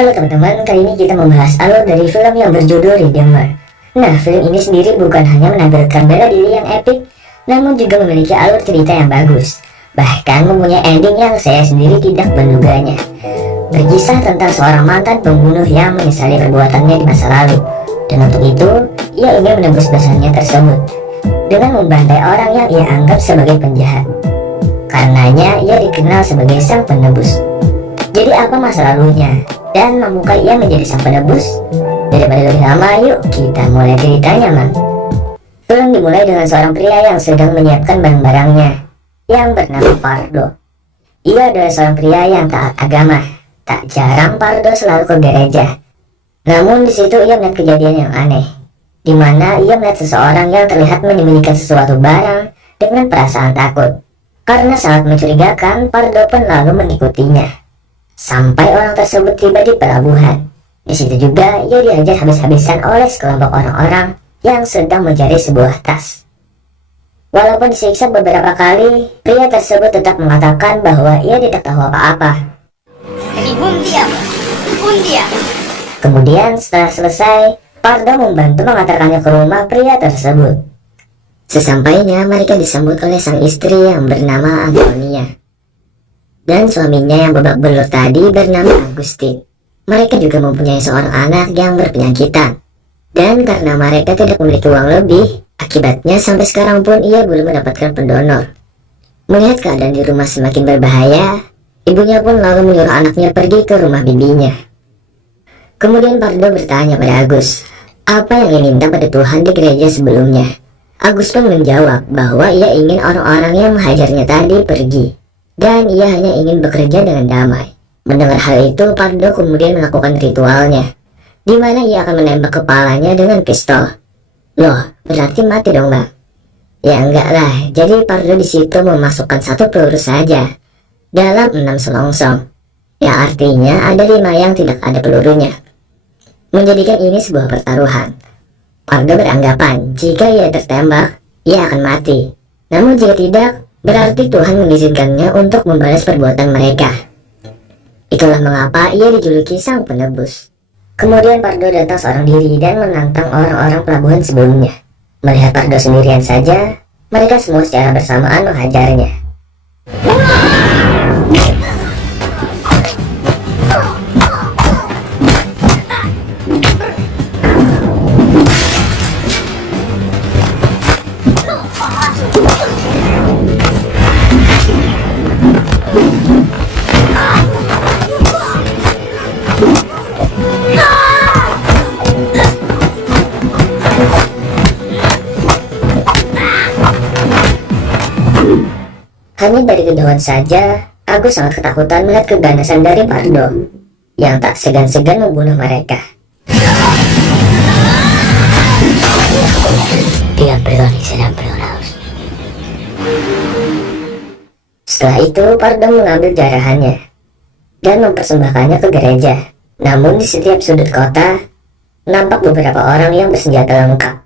Halo teman-teman, kali ini kita membahas alur dari film yang berjudul Redeemer. Nah, film ini sendiri bukan hanya menampilkan bela diri yang epik, namun juga memiliki alur cerita yang bagus. Bahkan mempunyai ending yang saya sendiri tidak menduganya. Berkisah tentang seorang mantan pembunuh yang menyesali perbuatannya di masa lalu. Dan untuk itu, ia ingin menebus dosanya tersebut dengan membantai orang yang ia anggap sebagai penjahat. Karenanya, ia dikenal sebagai sang penebus. Jadi apa masa lalunya? Dan mampukah ia menjadi sang penebus? Daripada lebih lama, yuk kita mulai ceritanya, man. Film dimulai dengan seorang pria yang sedang menyiapkan barang-barangnya, yang bernama Pardo. Ia adalah seorang pria yang taat agama. Tak jarang Pardo selalu ke gereja. Namun di situ ia melihat kejadian yang aneh, di mana ia melihat seseorang yang terlihat menyembunyikan sesuatu barang dengan perasaan takut. Karena sangat mencurigakan, Pardo pun lalu mengikutinya sampai orang tersebut tiba di pelabuhan. Di situ juga ia dihajar habis-habisan oleh sekelompok orang-orang yang sedang mencari sebuah tas. Walaupun disiksa beberapa kali, pria tersebut tetap mengatakan bahwa ia tidak tahu apa-apa. Kemudian setelah selesai, Pardo membantu mengantarkannya ke rumah pria tersebut. Sesampainya mereka disambut oleh sang istri yang bernama Antonia dan suaminya yang babak belur tadi bernama Agustin. Mereka juga mempunyai seorang anak yang berpenyakitan. Dan karena mereka tidak memiliki uang lebih, akibatnya sampai sekarang pun ia belum mendapatkan pendonor. Melihat keadaan di rumah semakin berbahaya, ibunya pun lalu menyuruh anaknya pergi ke rumah bibinya. Kemudian Pardo bertanya pada Agus, apa yang ia minta pada Tuhan di gereja sebelumnya. Agus pun menjawab bahwa ia ingin orang-orang yang menghajarnya tadi pergi, dan ia hanya ingin bekerja dengan damai. Mendengar hal itu, Pardo kemudian melakukan ritualnya, di mana ia akan menembak kepalanya dengan pistol. Loh, berarti mati dong, Bang? Ya enggak lah, jadi Pardo di situ memasukkan satu peluru saja dalam 6 selongsong. Ya artinya ada 5 yang tidak ada pelurunya, menjadikan ini sebuah pertaruhan. Pardo beranggapan jika ia tertembak, ia akan mati. Namun jika tidak, berarti Tuhan mengizinkannya untuk membalas perbuatan mereka. Itulah mengapa ia dijuluki sang penebus. Kemudian Pardo datang seorang diri dan menantang orang-orang pelabuhan sebelumnya. Melihat Pardo sendirian saja, mereka semua secara bersamaan menghajarnya. Hanya dari kejauhan saja, Agus sangat ketakutan melihat keganasan dari Pardo yang tak segan-segan membunuh mereka. Setelah itu, Pardo mengambil jarahannya dan mempersembahkannya ke gereja. Namun di setiap sudut kota, nampak beberapa orang yang bersenjata lengkap.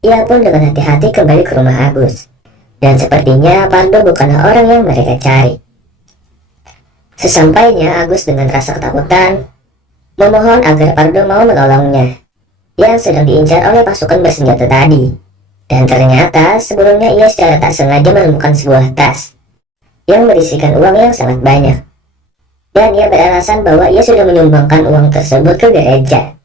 Ia pun dengan hati-hati kembali ke rumah Agus. Dan sepertinya Pardo bukanlah orang yang mereka cari. Sesampainya Agus dengan rasa ketakutan memohon agar Pardo mau menolongnya yang sedang diincar oleh pasukan bersenjata tadi. Dan ternyata sebelumnya ia secara tak sengaja menemukan sebuah tas yang berisikan uang yang sangat banyak. Dan ia beralasan bahwa ia sudah menyumbangkan uang tersebut ke gereja.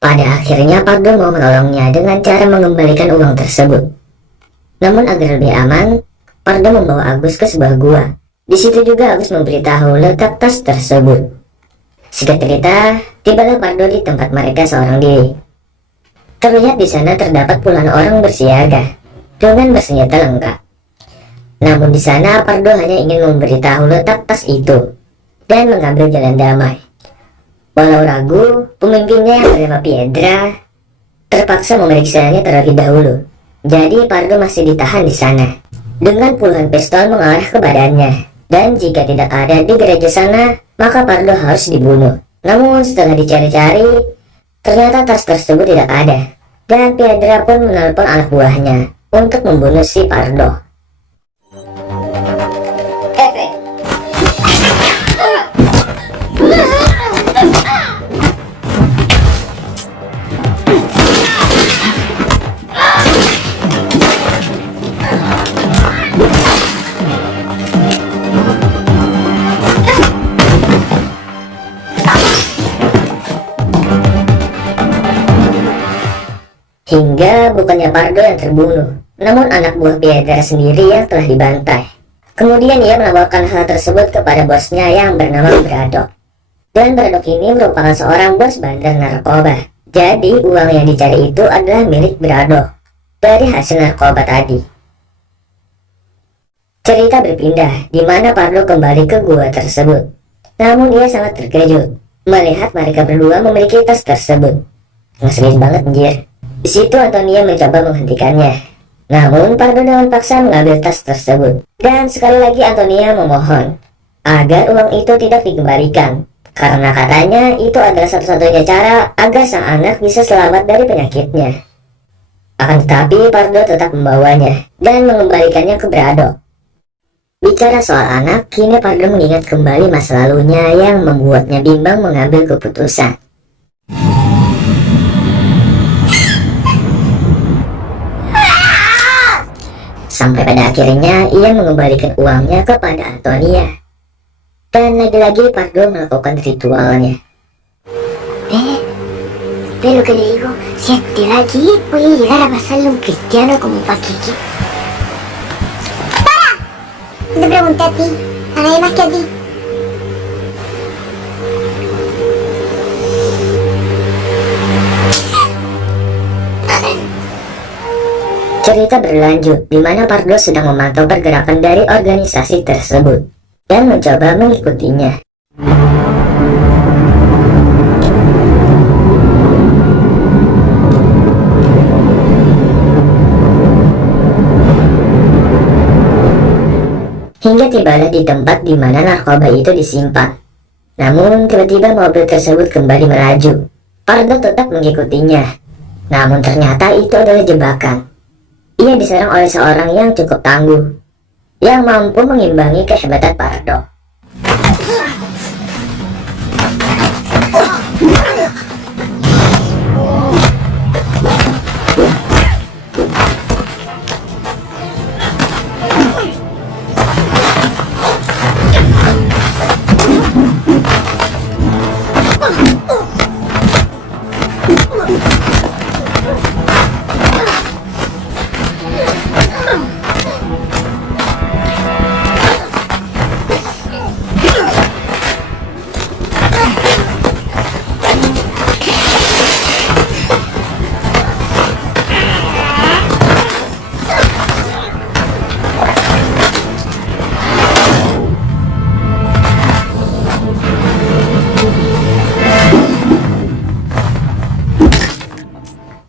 Pada akhirnya Pardo mau menolongnya dengan cara mengembalikan uang tersebut. Namun agar lebih aman, Pardo membawa Agus ke sebuah gua. Di situ juga Agus memberitahu letak tas tersebut. Singkat cerita, tibalah Pardo di tempat mereka seorang diri. Terlihat di sana terdapat puluhan orang bersiaga dengan bersenjata lengkap. Namun di sana Pardo hanya ingin memberitahu letak tas itu dan mengambil jalan damai. Walau ragu, pemimpinnya yang bernama Piedra terpaksa memeriksanya terlebih dahulu. Jadi Pardo masih ditahan di sana dengan puluhan pistol mengarah ke badannya. Dan jika tidak ada di gereja sana, maka Pardo harus dibunuh. Namun setelah dicari-cari, ternyata tas tersebut tidak ada. Dan Piedra pun menelpon anak buahnya untuk membunuh si Pardo. Hingga bukannya Pardo yang terbunuh, namun anak buah Pietro sendiri yang telah dibantai. Kemudian ia melaporkan hal tersebut kepada bosnya yang bernama Braddock. Dan Braddock ini merupakan seorang bos bandar narkoba. Jadi uang yang dicari itu adalah milik Braddock dari hasil narkoba tadi. Cerita berpindah di mana Pardo kembali ke gua tersebut. Namun ia sangat terkejut melihat mereka berdua memiliki tas tersebut. Ngeselin banget anjir. Di situ Antonia mencoba menghentikannya. Namun Pardo dengan paksa mengambil tas tersebut. Dan sekali lagi Antonia memohon agar uang itu tidak dikembalikan, karena katanya itu adalah satu-satunya cara agar sang anak bisa selamat dari penyakitnya. Akan tetapi Pardo tetap membawanya dan mengembalikannya ke Braddock. Bicara soal anak, kini Pardo mengingat kembali masa lalunya yang membuatnya bimbang mengambil keputusan. Sampai pada akhirnya ia mengembalikan uangnya kepada Antonia. Dan lagi-lagi Pardo melakukan ritualnya. Ve lo que le digo, si activa aquí puede llegar a pasarle a un cristiano como Paquiqui. ¡Para! No te pregunté a ti, a nadie más que a ti. Cerita berlanjut di mana Pardo sedang memantau pergerakan dari organisasi tersebut dan mencoba mengikutinya. Hingga tibalah di tempat di mana narkoba itu disimpan. Namun tiba-tiba mobil tersebut kembali melaju. Pardo tetap mengikutinya. Namun ternyata itu adalah jebakan. Ia diserang oleh seorang yang cukup tangguh, yang mampu mengimbangi kehebatan Pardo.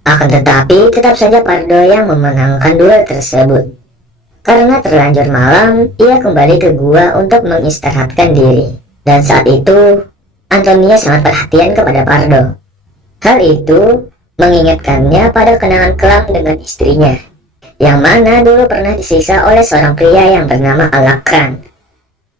Akan tetapi tetap saja Pardo yang memenangkan duel tersebut. Karena terlanjur malam, ia kembali ke gua untuk mengistirahatkan diri. Dan saat itu, Antonia sangat perhatian kepada Pardo. Hal itu mengingatkannya pada kenangan kelam dengan istrinya, yang mana dulu pernah disiksa oleh seorang pria yang bernama Alakran,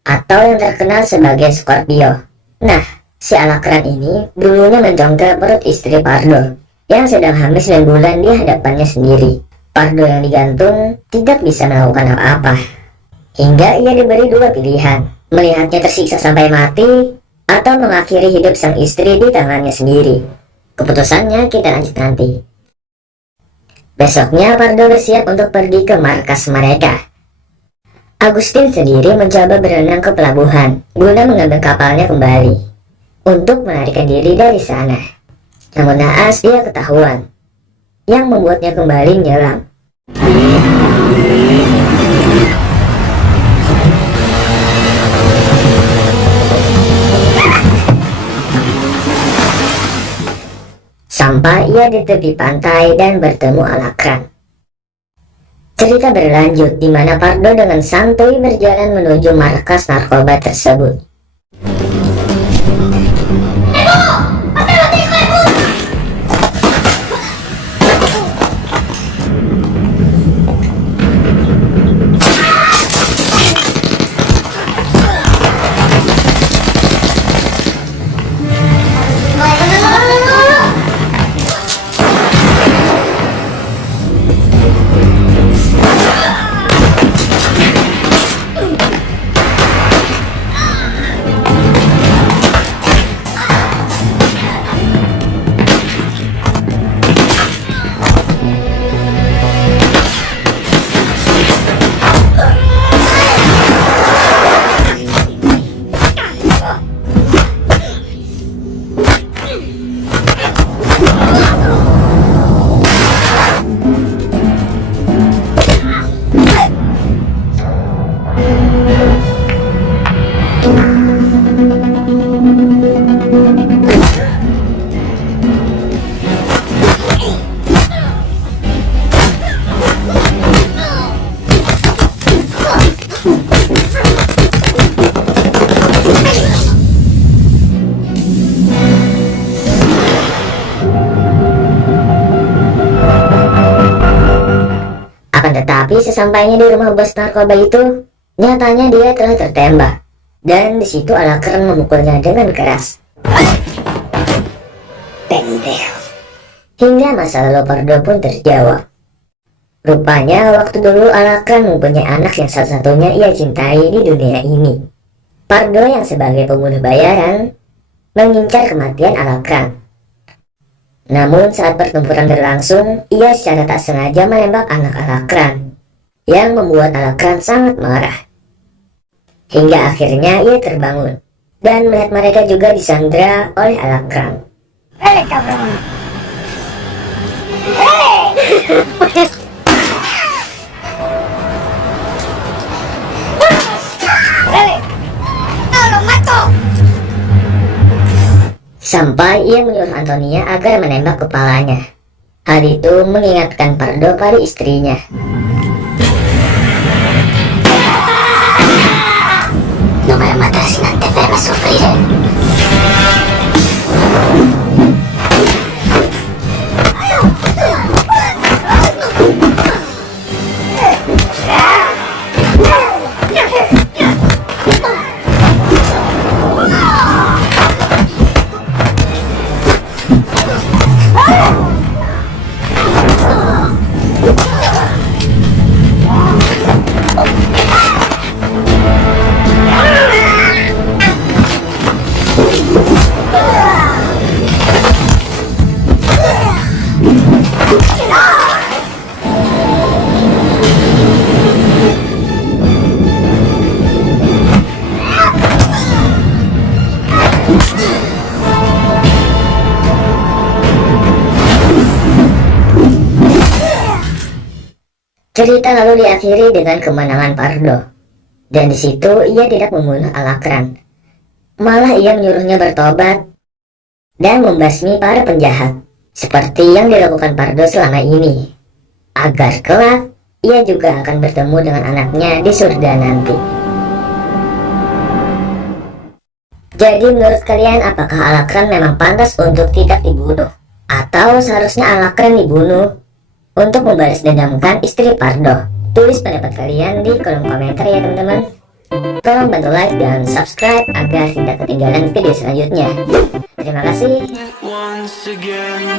atau yang terkenal sebagai Scorpio. Nah, si Alakran ini dulunya menjongkel perut istri Pardo yang sedang hamil 9 bulan di hadapannya sendiri. Pardo yang digantung tidak bisa melakukan apa-apa. Hingga ia diberi dua pilihan, melihatnya tersiksa sampai mati, atau mengakhiri hidup sang istri di tangannya sendiri. Keputusannya kita lanjut nanti. Besoknya Pardo bersiap untuk pergi ke markas mereka. Agustin sendiri mencoba berenang ke pelabuhan guna mengambil kapalnya kembali untuk melarikan diri dari sana. Namun naas dia ketahuan, yang membuatnya kembali menyelam. Sampai ia di tepi pantai dan bertemu Alakran. Cerita berlanjut di mana Pardo dengan santuy berjalan menuju markas narkoba tersebut. Tapi sesampainya di rumah bos narkoba itu, nyatanya dia telah tertembak. Dan di situ Alakran memukulnya dengan keras. Pendejo. Hingga masa lalu Pardo pun terjawab. Rupanya waktu dulu Alakran mempunyai anak yang satu-satunya ia cintai di dunia ini. Pardo yang sebagai pembunuh bayaran mengincar kematian Alakran. Namun saat pertempuran berlangsung, ia secara tak sengaja menembak anak Alakran, yang membuat Alakran sangat marah. Hingga akhirnya ia terbangun dan melihat mereka juga disandra oleh Alakran. ¡Dale, cabrón! ¡Dale! ¡No, lo mato! Sampai ia menyuruh Antonia agar menembak kepalanya. Hal itu mengingatkan Pardo pada istrinya. No me matar sin antes verme sufrir. Cerita lalu diakhiri dengan kemenangan Pardo. Dan di situ ia tidak membunuh Alakran. Malah ia menyuruhnya bertobat dan membasmi para penjahat, seperti yang dilakukan Pardo selama ini, agar kelak ia juga akan bertemu dengan anaknya di surga nanti. Jadi menurut kalian, apakah Alakran memang pantas untuk tidak dibunuh? Atau seharusnya Alakran dibunuh untuk membalas dendamkan istri Pardo? Tulis pendapat kalian di kolom komentar ya teman-teman. Tolong bantu like dan subscribe agar tidak ketinggalan video selanjutnya. Terima kasih. Once again.